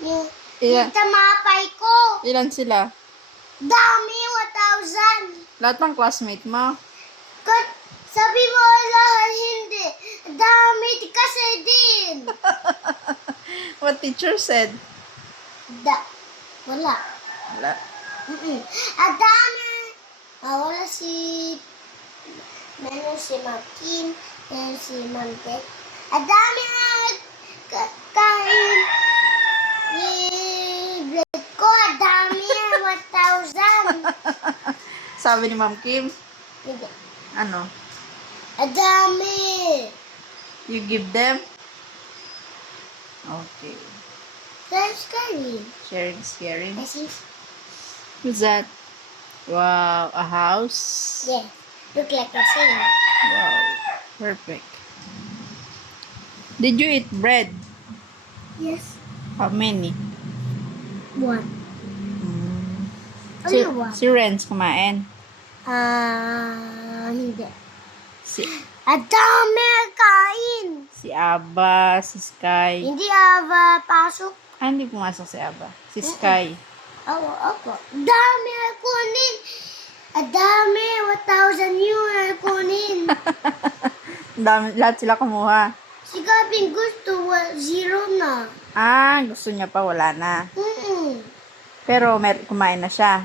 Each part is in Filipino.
Ilan? Yung tamapay ko. Ilan sila? Dami, 1,000. Lahat ng classmate mo? Sabi mo lahat hindi. Dami kasi din. What teacher said? Wala. Wala. Dami. Wala meron si Ma'am Kim, meron si Ma'am Tek. Dami kain. Blood ko, dami 1,000. Sabi ni Ma'am Kim? Hindi. Ano? Dami. You give them? Okay. That's scary. Sharing is caring. I see. Who's that? Wow, a house? Yeah. Look like a singer. Wow, perfect. Did you eat bread? Yes. How many? One. Si, Only one. si Renz kumain. Hindi. Si, Dami kain. si Aba, si Sky. Hindi pasok. Hindi pumasok si Aba. Si Sky. Opo. Dami kunin. Dami, 1,000 yun kunin. Dami, lahat sila kumuha. Si Gabing gusto, 0 na. Gusto niya pa, wala na. Mm-mm. Pero kumain na siya.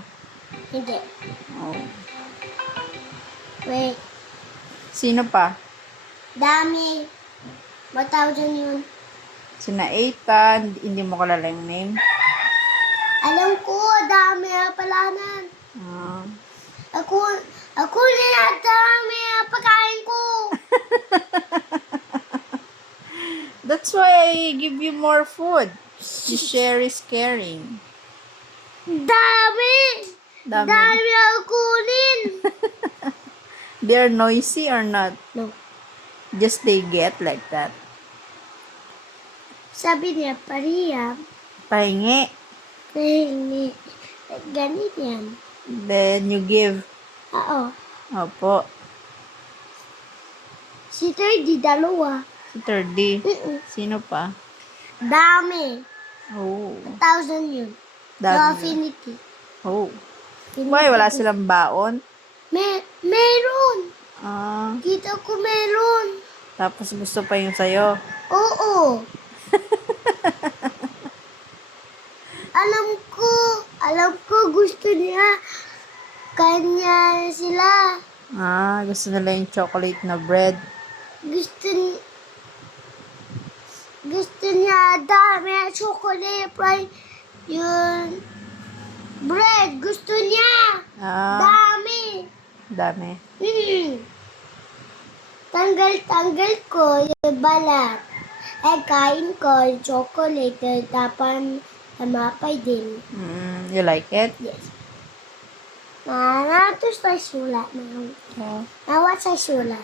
Hindi. Oh. Wait. Sino pa? Dami. 1,000 yun. Sina Ethan, hindi mo kalala yung name. Alam ko, dami palanan. Ah. Ako na dami pagkain ko. That's why I give you more food. You share is caring. Dami. Dami. Dami kunin. They're noisy or not? No. Just they get like that. Sabi niya, Pariya, Pahingi. hindi. Ganit yan. Then you give. Oo. Opo. Si 30, dalawa. Si 30. Mm-mm. Sino pa? Dami. Oh. 1,000 yun. No Dami. affinity. Oh. Affinity. Why? Wala silang baon? Meron. Kita ko meron. Tapos gusto pa yung sayo. Oo. Alam ko gusto niya. Kanya sila. Gusto nila yung chocolate na bread. Gusto niya dami chocolate fry. Yun. Bread. Gusto niya. Dami. Dami. Tanggal ko yung balat. Kain ko yung chocolate. Tapan tamapay din. You like it? Yes. Nato sa sulat. Nawat sa sulat.